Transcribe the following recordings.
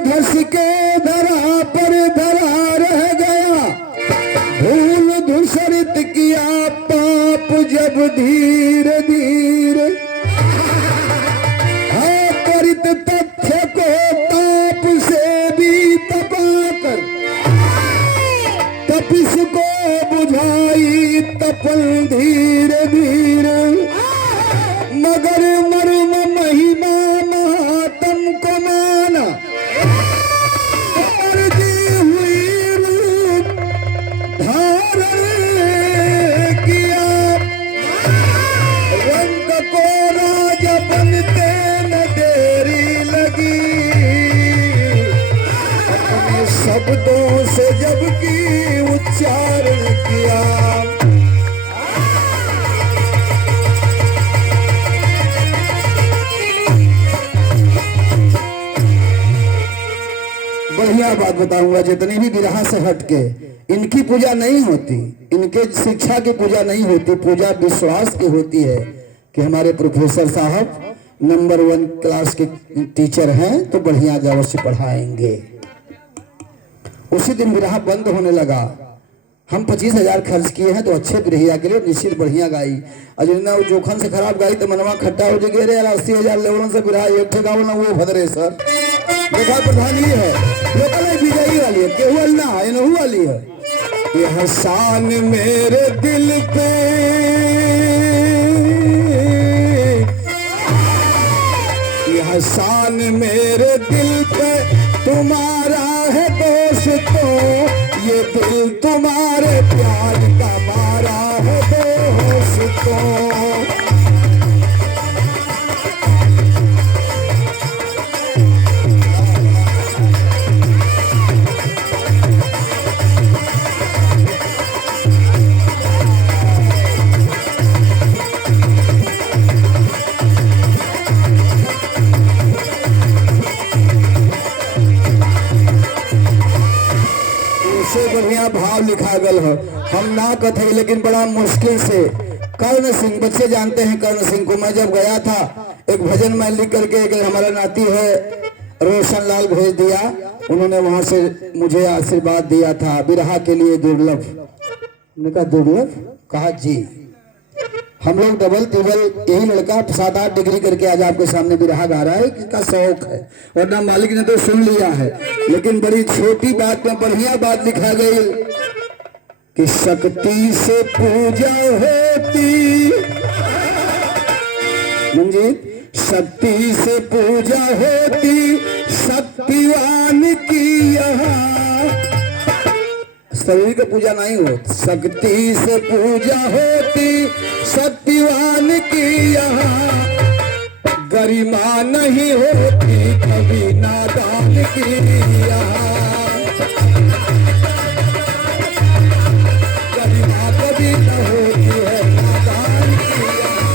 धस के धरा पर धरा रह गया, भूल धूसरित किया पाप जब धीरे धीरे, परित तथ्य को ताप से भी तपाकर, तपिस को बुझाई तपन धीरे धीरे, मगर मर्म महिमा महात्म को माना, अर्जी हुई रूप धारण किया, रंग को राजा बनते न देरी लगी, अपने शब्दों से जबकि उच्चारण किया। बढ़िया बात बताऊंगा, जितनी भी विरहा से हटके इनकी पूजा नहीं होती, इनके शिक्षा की पूजा नहीं होती, पूजा विश्वास की होती है कि हमारे प्रोफेसर साहब नंबर 1 क्लास के टीचर हैं तो बढ़िया अवश्य पढ़ाएंगे। उसी दिन विरहा बंद होने लगा। हम 25,000 खर्च किए हैं तो अच्छे विरहिया के लिए निश्चित बढ़िया गाई। अजना जोखन से खराब गाई तो मनवा खट्टा हो जाए, रे 80,000 लेवल से विरहा एक ठे गाओ ना वो भदरे सर। देखा प्रधान ये है, लोकल है विजयी वाली है, केवल ना है नहू वाली है। ये एहसान मेरे दिल पे, ये एहसान मेरे दिल पे तुम्हारा है दोस्तों, ये दिल तुम्हारे प्यार का मारा है दोस्तों। बढ़िया भाव लिखा गल है, हम ना कथे लेकिन बड़ा मुश्किल से। कर्ण सिंह, बच्चे जानते हैं कर्ण सिंह को। मैं जब गया था एक भजन में लिख करके कि हमारा नाती है रोशन लाल भेज दिया, उन्होंने वहां से मुझे आशीर्वाद दिया था विरहा के लिए दुर्लभ। मैंने कहा दुर्लभ, कहा जी हम लोग डबल टिबल यही लड़का 7-8 डिग्री करके आज आपके सामने विरहा गा रहा है, इसका शौक है और ना मालिक ने तो सुन लिया है। लेकिन बड़ी छोटी बात में बढ़िया बात लिखा गई कि शक्ति से पूजा होती, मंजीत, शक्ति से पूजा होती शक्तिवान की यहाँ, शरीर की पूजा नहीं होती, शक्ति से पूजा होती शक्तिवान की यहाँ, गरिमा नहीं होती कभी नादान की यहाँ, गरिमा कभी न होती है नादान की यहाँ।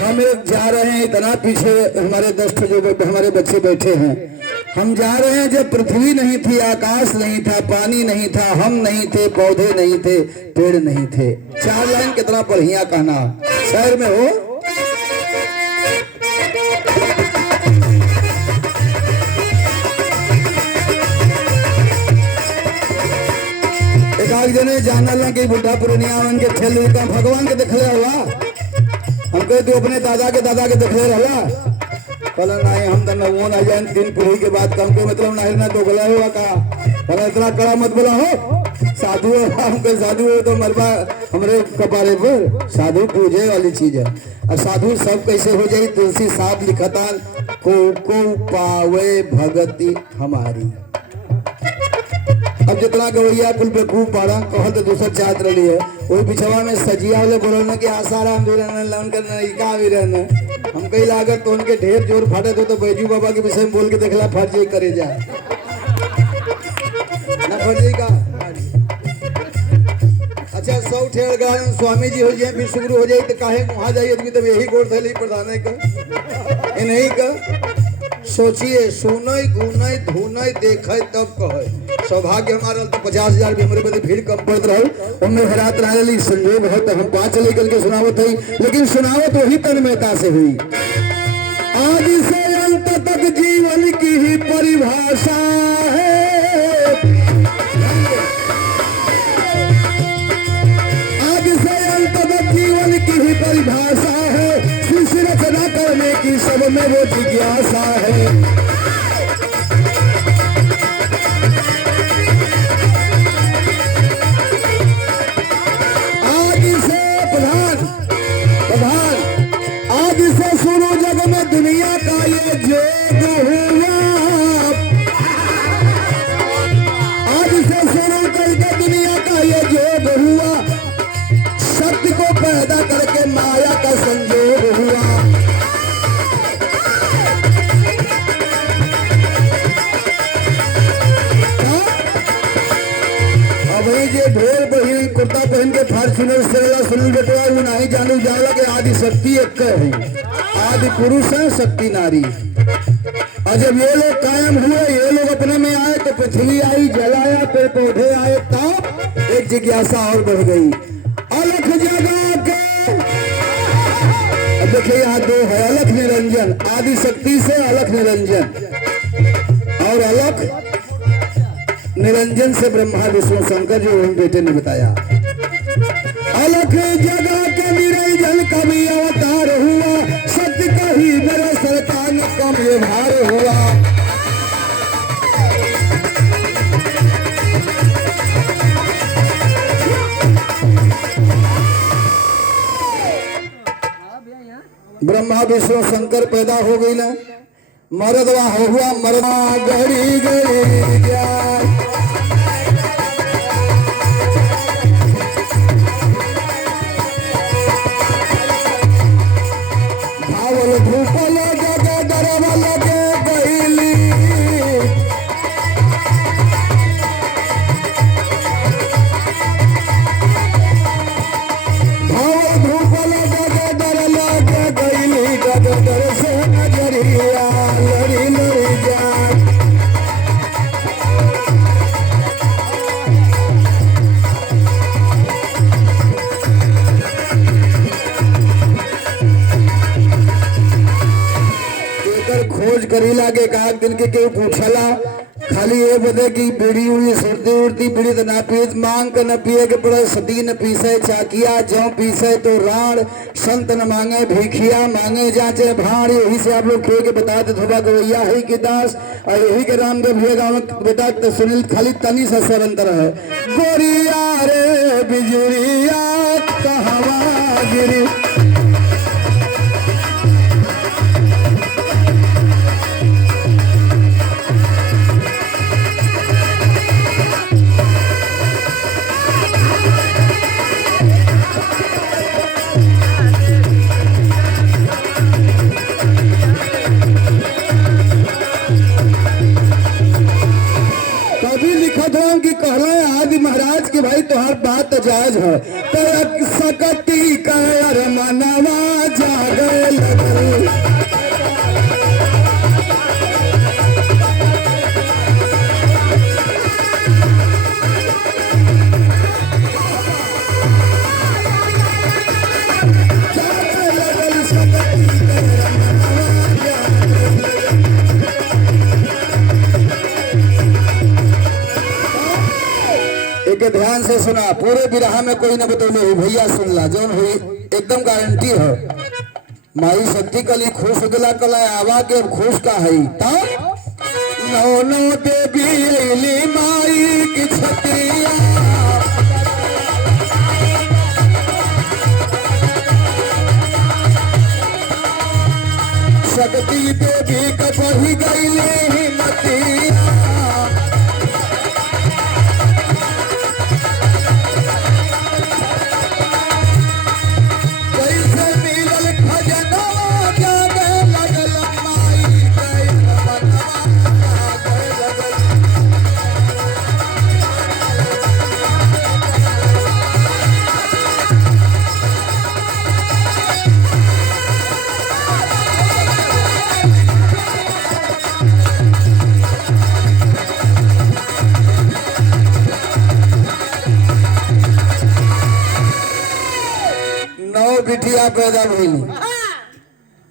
हम एक जा रहे हैं, इतना पीछे हमारे 10 जो हमारे बच्चे बैठे हैं, हम जा रहे हैं जब पृथ्वी नहीं थी, आकाश नहीं था, पानी नहीं था, हम नहीं थे, पौधे नहीं थे, पेड़ नहीं थे। 4 लाइन कितना बढ़िया कहना, शहर में हो। एक आग जने जाना ला कि बुढ़ा पुरनिया के ठेल का भगवान के देखले हुआ, हम कहे तू अपने दादा के देखले रहला, कहला नहीं हम तो वो ना जान 3 पीढ़ी के बाद कम के मतलब नहीं ना दोगला हुआ का, कहला इतना कड़ा मत बोला हो, साधु हमके साधु हो तो मरबा हमारे कपारे पर, साधु पूजे वाली चीज है। और साधु सब कैसे हो जाए, तुलसी साहब लिखता को पावे भगति हमारी। अब जितना गवैया कुल पे खूब पाड़ा कहल तो दूसर चाहत रही है, वही पिछवा में सजिया वाले बोलो कि आसाराम भी रहना, लवन करना, इका भी रहना। हम कई लागत तो उनके ढेर जोर फाटे तो बैजू बाबा के विषय में बोल के देखला फट जाए करे जा ना फट जाए का। अच्छा 100 ठेर गान स्वामी जी हो जाए, विश्व गुरु हो जाए तो काहे वहां जाइए, तो यही गोड़ थैली प्रधान का नहीं का सोचिए सुनई गुनई धुनई देखे तब कहे सौभाग्य हमारा तो 50,000 भी हमारे बदे भीड़ कम पड़त रहो उनमें हरात रही संयोग हो तो हम 5 लेकर के सुनावत हुई लेकिन सुनावत वही तन्मयता से हुई। आदि से अंत तक जीवन की ही परिभाषा है, आदि से अंत तक जीवन की ही परिभाषा है, सृष्टि रचना करने की सब में वो जिज्ञासा है। आदि से प्रधान आदि से शुरू जग में दुनिया का ये जोग हुआ, आदि से शुरू करके दुनिया का ये जोग हुआ, शक्ति को पैदा करके माया का संयोग हुआ। जे ढोल बहिन कुर्ता पहन के फॉर्च्यूनर से सुनील बेटवा वो नहीं जानू जाला के आदि शक्ति एक है, आदि पुरुष है शक्ति नारी। और जब ये लोग कायम हुए ये लोग अपने में आए तो पृथ्वी आई जलाया पेड़ पौधे आए तब एक जिज्ञासा और बढ़ गई अलख जगा के। अब देखिए यहाँ दो है अलख निरंजन, आदि शक्ति से अलख निरंजन और अलख निरंजन से ब्रह्मा विष्णु शंकर जो उन बेटे ने बताया। अलख जगा के निरंजन कभी अवतार हुआ, सत्य का ही मेरे सरकार में कम व्यवहार हुआ। ब्रह्मा विष्णु शंकर पैदा हो गई ना, मरदवा हो हुआ मरदा गड़ी गड़ी जाए। धावल धूपल जगे डरवा लगे गईली, धावल धूपल जगे डर लगे गईली, डर डर से नजरिया लड़ी लड़ी जाए। खोज करी लागे एक दिन के केहू पूछला खाली ये बदे की बीड़ी उड़ी सर्दी उड़ती बीड़ी तो ना पिए मांग के न पिए के पड़े, सती न पीसे चाकिया जौ पीसे तो राण, संत न मांगे भिखिया मांगे जाचे भाड़। यही से आप लोग खे के बताते धोबा गवैया है कि दास और यही के रामदेव भैया गाँव बेटा तो सुनील खाली तनी सा सरंतर है। गोरिया रे बिजुरिया कहवा गिरी, कि कहला आदि महाराज के भाई तोहार बात जायज है तो सकती कर मनवा जागे लगल। ध्यान से सुना पूरे बिरहा में कोई न बतौले हो भैया सुन ला जौन हुई एकदम गारंटी है। माई शक्ति कली खुश गला कला आवा के खुश का है तब नौ नौ देवी माई की छतिया शक्ति देवी का बढ़ी गई हिम्मतिया। 9 बिटिया पैदा भइली।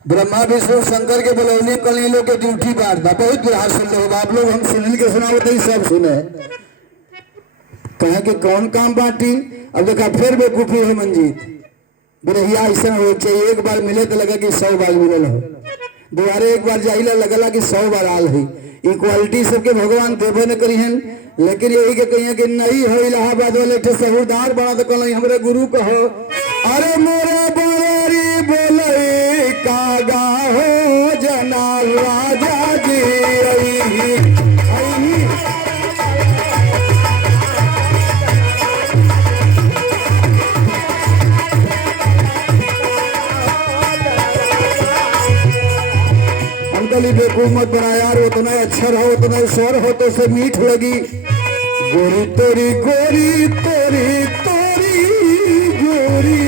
ब्रह्मा विष्णु शंकर के बुलौली कल लोग के ड्यूटी बांटता बहुत बिहार सुन लो आप लोग, हम सुनील के सुनावत ही सब सुने कहे कि कौन काम बांटी। अब देखा फिर बेवकूफी है मंजीत बिरहिया ऐसा हो चाहिए, एक बार मिले तो लगा कि 100 बार मिलल हो, दोबारा एक बार जाइला लगला कि 100 बार आल है। इक्वालिटी सबके भगवान देवे न करी हैं, लेकिन यही के कहिए कि नहीं हो इलाहाबाद वाले ठे सहूरदार बना तो कल हमारे गुरु कहो अरे मोरे बोरी बोले कागा हो जना राजा जी बेवकूफ मत बना यार, उतना अच्छा रहो उतना स्वर हो तो से मीठ लगी। गोरी तोरी गोरी तोरी तोरी गोरी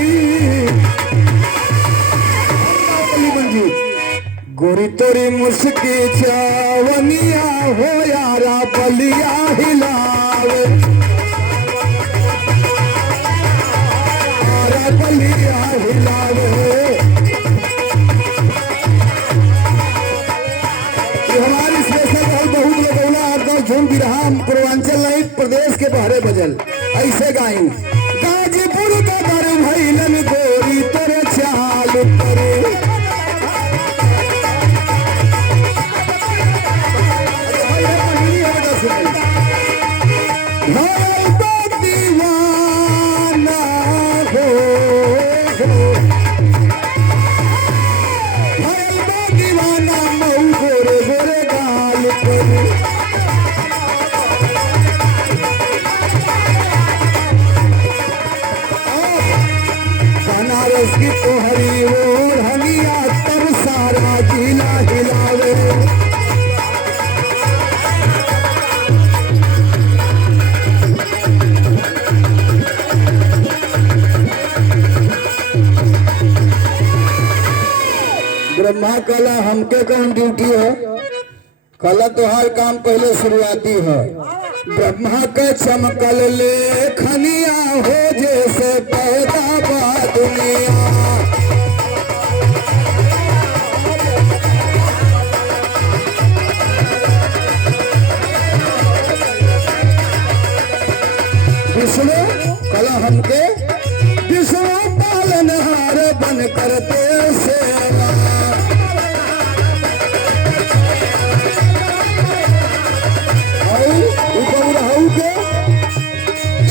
गोरी तोरी मुस्की चावनिया हो यारा बलिया हिलावे यारा बलिया हिलावे। हमारी स्पेशल बहुत लगौला झूम बिरहा पूर्वांचल नहीं प्रदेश के बहरे बजल ऐसे गाई गाजीपुर का दर भैलन गोरी तेरे चाल करे दीवाना हो दीवाना मऊ गोरे गोरे गाल करे बनारस की तोहरी ओर हनिया तब सारा जिला हिलावे। ब्रह्मा कला हमके कौन ड्यूटी है, कला तो हर काम पहले शुरुआती है। ब्रह्मा के चमकल ले खनिया हो जैसे पैदा बा दुनिया विष्णु कला हमके विष्णु पालनहार बन करते सेवा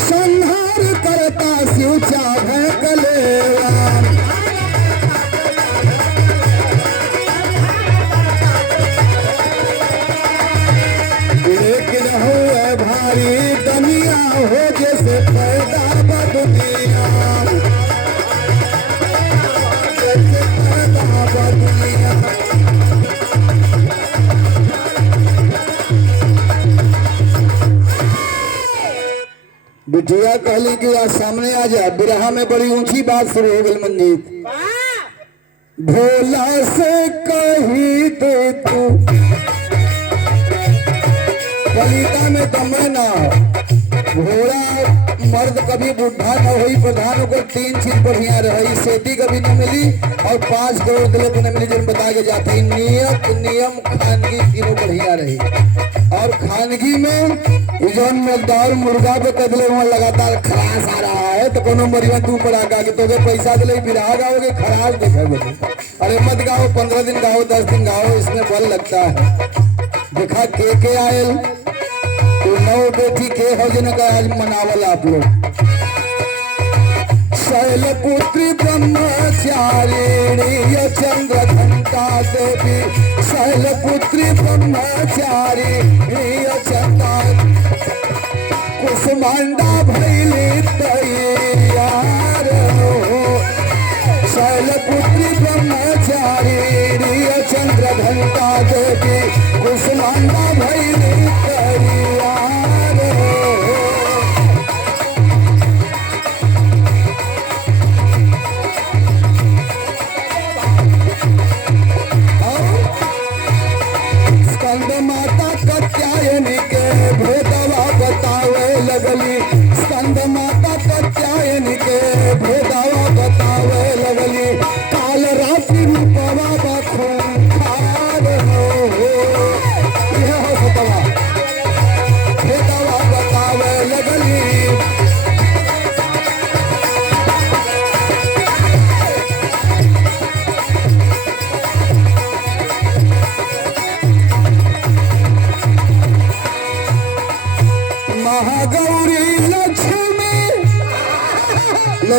संहार करता शिव चाहे कलेवा लेकिन हुए भारी दुनिया हो जैसे पैदा दुनिया जैसे पैदा दुनिया। बिटिया कहली कि आज सामने आ जा, बिरहा में बड़ी ऊंची बात शुरू हो गई मंजीत। भोला से कही दे तू कलिता में दमे ना घोड़ा मर्द कभी बुढ़ा न हुई प्रधान को 3 चीज बढ़िया रही, सेती कभी न मिली और 5 करोड़ दिले को न मिली जो बता के जाते हैं। नियत नियम खानगी तीनों बढ़िया रही और खानगी में जौन मजदार मुर्गा पे कदले वहाँ लगातार खराश आ रहा है तो कोनो मरिया तू पर आगा कि तोगे पैसा दिले बिरहा गाओगे खराश देखोगे। अरे मत गाओ 15 दिन गाओ 10 दिन गाओ इसमें बल लगता है। देखा के आयल तो 9 बेटी के हो जिनका आज मनावल आप लोग। शैलपुत्री ब्रह्मचारिणी चंद्र घंटा देवी शैलपुत्री ब्रह्मचारिणी चंद्र कुसुमांडा भैली तैयार हो शैलपुत्री ब्रह्मचारिणी चंद्र घंटा देवी कुसुमांडा भैली तैयार हो। स्कंद माता कात्यायनी के भेदवा बतावे लगली स्कंद माता कात्यायनी के भेदवा बतावे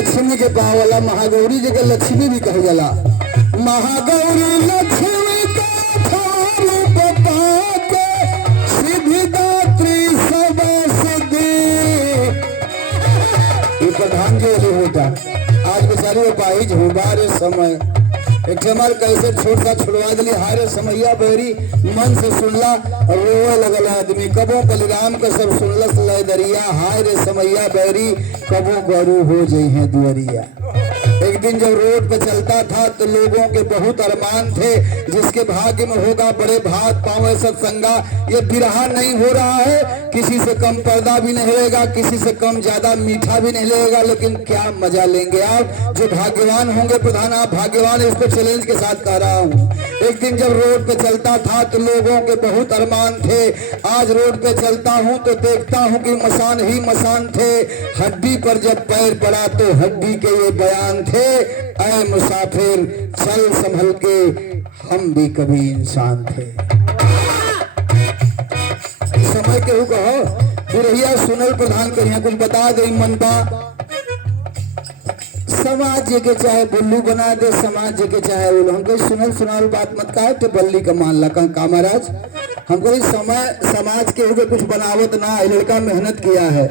लक्ष्मी के पावला महागौरी जी के लक्ष्मी भी कह जाला। महागौरी लक्ष्मी का रूप पाके सिद्धिदात्री सब सिद्धि। ये प्रधान जी वाली बेटा आज बेचारी पाई झूबारे समय एक हमार कैसे छोट सा छुड़वा दिली हारे समैया बेरी मन से सुनला रोवे लगल आदमी। कबो बलिराम का सब सुनलस लय दरिया हाय रे समैया बेरी कबो गरू हो जई है दुअरिया। एक दिन जब रोड पे चलता था तो लोगों के बहुत अरमान थे जिसके भाग्य में होगा बड़े भाग पावे सत्संगा। ये बिरहा नहीं हो रहा है, किसी से कम पर्दा भी नहीं रहेगा, किसी से कम ज्यादा मीठा भी नहीं लगेगा, लेकिन क्या मजा लेंगे आप जो भाग्यवान होंगे। प्रधान आप भाग्यवान, इसको चैलेंज के साथ कह रहा हूँ। एक दिन जब रोड पे चलता था तो लोगों के बहुत अरमान थे। आज रोड पे चलता हूँ तो देखता हूँ कि मसान ही मसान थे। हड्डी पर जब पैर पड़ा तो हड्डी के ये बयान थे, ऐ मुसाफिर चल संभल के हम भी कभी इंसान थे। समय केहू कहो बुरहिया सुनल प्रधान करिया कुछ बता दे मनपा। समाज के चाहे बुल्लू बना दे, समाज के चाहे हमको सुनल सुनाल बात मत कहे तो बल्ली का मान ला का महाराज। हमको समाज के कुछ बनावत ना, लड़का मेहनत किया है,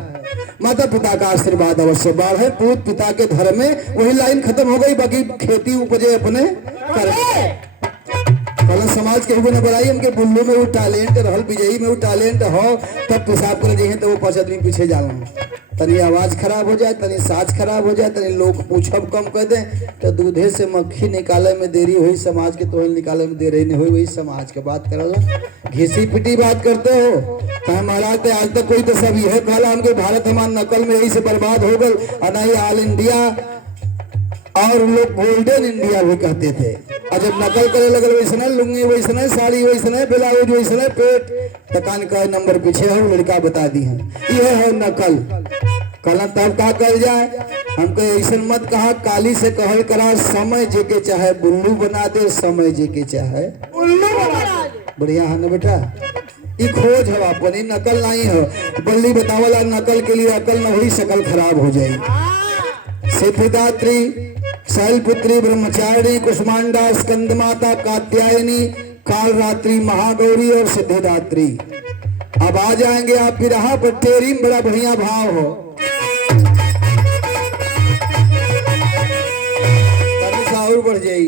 माता पिता का आशीर्वाद अवश्य बाढ़ है, पूत पिता के धर्म में वही लाइन खत्म हो गई। बाकी खेती उपजे अपने कर समाज के ने बनाई हमके बुल्लू में वो टैलेंट रहल, विजयी में वो टैलेंट हो, तब पेशाब कर जाइए तो वो 5 आदमी पीछे जाला। तनी आवाज खराब हो जाए, तनी साज खराब हो जाए, तनी लोग पूछब कम कर दे तो दूधे से मक्खी निकाले में देरी हुई, समाज के तोहल निकाले में देरी नहीं हुई। वही समाज के बात कर घिसी पिटी बात करते हो कहा महाराज। आज तक कोई तो सब यह कहला हमके भारत हमारे नकल में यही से बर्बाद हो गल, और नहीं ऑल इंडिया और लोग गोल्डन इंडिया भी कहते थे। और जब नकल करे लगल वैसने लुंगी वैसने साड़ी वैसने ब्लाउज वैसने पेट तकान का नंबर पीछे है लड़का बता दी है यह है नकल। कल तब का कर जाए हमको ऐसा मत कहा, काली से कहल करा समय जे के चाहे बुल्लू बना दे, समय जे के चाहे बढ़िया है ना बेटा। ये खोज है अपनी नकल नहीं हो। बल्ली बतावला नकल के लिए अकल न हुई शकल खराब हो जाएगी। सिद्धिदात्री शैलपुत्री ब्रह्मचारिणी कुष्मांडा स्कंदमाता कात्यायनी काल रात्रि महागौरी और सिद्धिदात्री। अब आ जाएंगे आप बिरहा पर टेरी में बड़ा बढ़िया भाव हो। और बढ़ जाई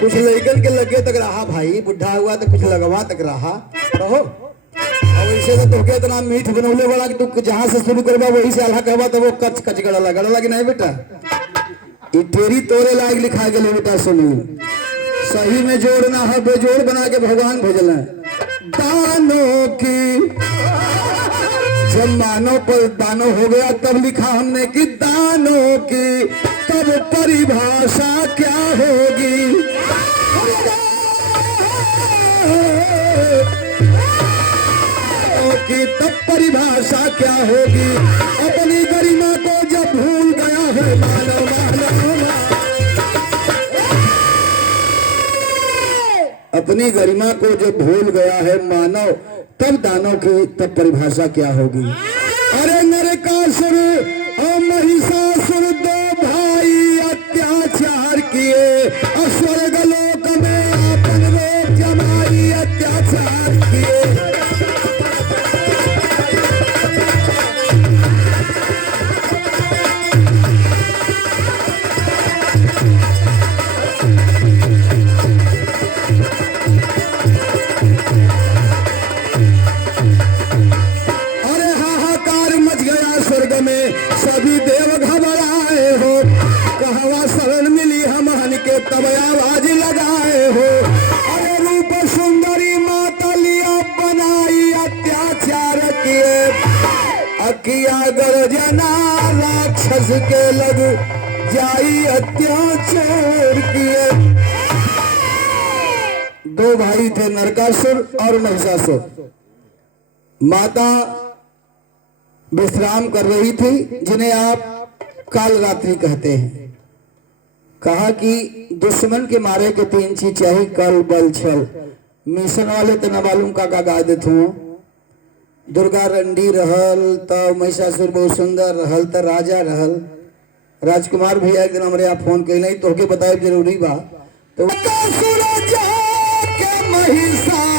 कुछ लड़कन के लगे तक रहा भाई, बुढ़ा हुआ तो कुछ लगवा तक रहा रहो। और इसे तो तोके इतना मीठ बनौले वाला कि तू जहां से शुरू करवा वही से आला कहवा तो वो कच कच गड़ा कि नहीं बेटा। ये तेरी तोरे लायक लिखा गया बेटा। सुनो सही में जोड़ना है, बेजोड़ बना के भगवान भेजल है। दानों की जब मानव पर दानव हो गया तब लिखा हमने कि दानों की तब परिभाषा क्या होगी। कि तब परिभाषा क्या होगी। अपनी गरिमा को जब भूल गया है मानव अपनी गरिमा को जब भूल गया है मानव तब दानों की तब परिभाषा क्या होगी। अरे नरकासुर और महिषासुर दो भाई अत्याचार किए, स्वर्ग लोक में अपन लोग जमाई अत्याचार किए। सभी देव घबराए हो, कहवा शरण मिली हमहन के तब आवाज लगाए हो। अरे रूप सुंदरी माता लिया बनाई अत्याचार किए, अकिया गर्जना राक्षस के लग जाई अत्याचार किए। दो भाई थे नरकासुर और महिषासुर। माता विश्राम कर रही थी जिन्हें आप काल रात्रि कहते हैं। कहा कि दुश्मन के मारे के 3 चीज चाहिए, कल बल छल। मिशन वाले तो न मालूम का गा देते हूँ। दुर्गा रंडी रहल तो महिषासुर बहुत सुंदर रहल तो राजा रहल। राजकुमार भैया एक दिन हमारे यहाँ फोन कैले तो के बताए जरूरी बा तो महिषासुर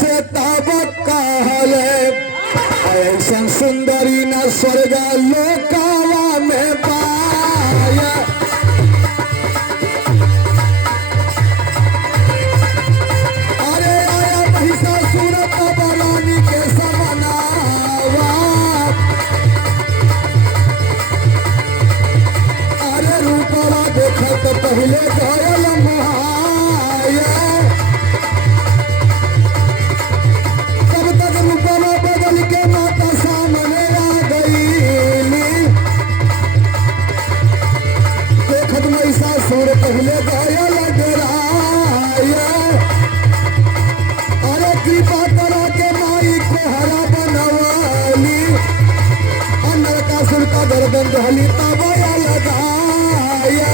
से तब कहले ऐसा सुंदरी न स्वर्ग लोकावा में पाया। अरे आया महिषासुर तब रानी के समनावा। अरे रूपवा देखत पहले घायल माया। तब तक रूपवा बदल के माता सामने आ गई। देखत महिषासुर पहले घायल डराया। अरे कृपा करा के माई को हरा बनवाली। नरकासुर का गर्दन ढली तबया लगाया।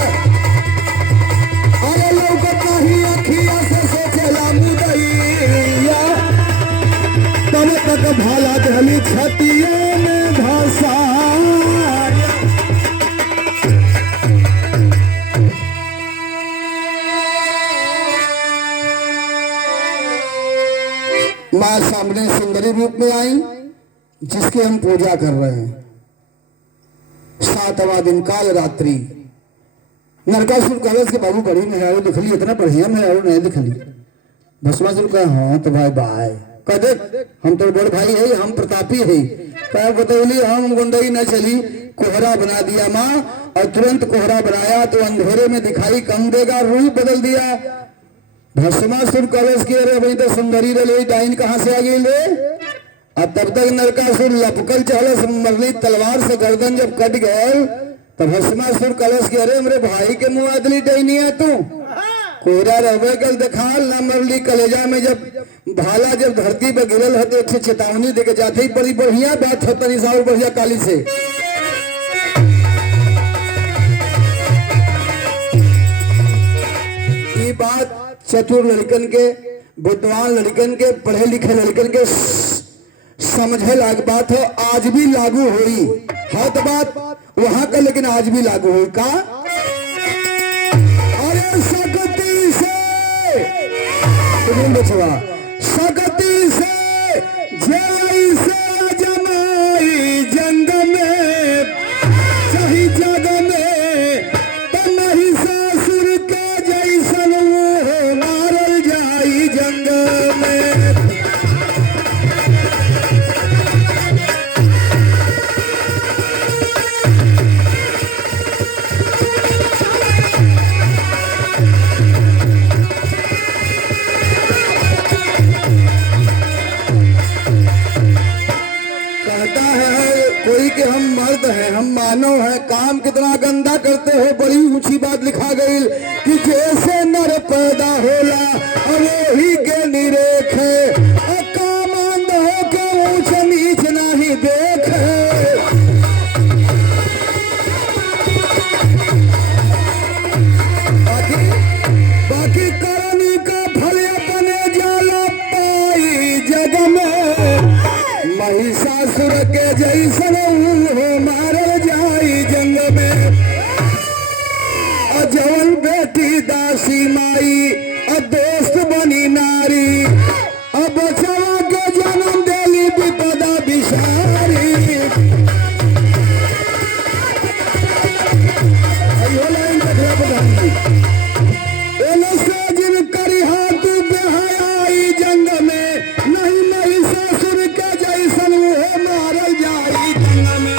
अरे लौकत नहीं अखिया से सोचला मुदैया। तब तक भाला ढली छतिया में धसाया। माँ सामने सुंदरी रूप में आई जिसकी हम पूजा कर रहे हैं। 7वां दिन काल रात्रि। नरकासुर कलश के बाबू बड़ी मेहरारू दिखली, इतना बढ़िया मेहरारू नहीं दिखली। भस्मासुर कहा हाँ तो भाई बाय कह देख हम तो बड़ भाई है, हम प्रतापी है। कह बतौली हम गुंडई न चली, कोहरा बना दिया माँ। और तुरंत कोहरा बनाया तो अंधेरे में दिखाई कम देगा, रूप बदल दिया। भस्मासुर कलश के अरे भाई तो सुंदरी रही डाइन कहाँ से आ गई ले। अब तब तक नरकासुर लपकल चहलस, मरली तलवार से गर्दन जब कट गए तब भस्मासुर कलश के अरे मेरे भाई के मुंह आदली डैनी है तू। कोहरा रहे कल दिखाल न मरली कलेजा में जब भाला जब धरती पे गिरल है तो अच्छी चेतावनी देके जाते ही बड़ी बढ़िया बात है तनी साहब बढ़िया काली से। ये बात चतुर लड़कन के, बुद्धिमान लड़कन के, पढ़े लिखे लड़कन के समझे लायक बात है। आज भी लागू हुई है तो बात वहां का, लेकिन आज भी लागू हुई का। अरे सकती से बचवा सकती से जय से जमाई जंग में सही जग में तो महिषासुर के जैसन वो मारल जाई जंग में। कोई के हम मर्द हैं, हम मानव हैं, काम कितना गंदा करते हो। बड़ी ऊंची बात लिखा गई कि जैसे नर पैदा होला वही के निरेखे, काम अंध हो के ऊंच नीच नहीं देखे। बाकी करनी का फल अपने जाला पाई जग में। महिषासुर के जैसन हो मारल जाई जंग में। जवन बेटी दासी माई दोस्त बनी नारी, अब बचवा के जन्म देली विपदा बिसारी। करी हाथ बेहयाई जंग में, नहीं महिषासुर के जैसन वो मारल जाई जंग में।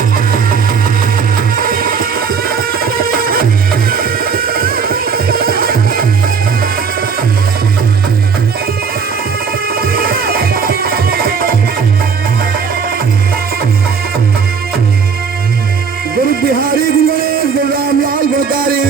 गुरु बिहारी गुरु रामलाल भंडारी।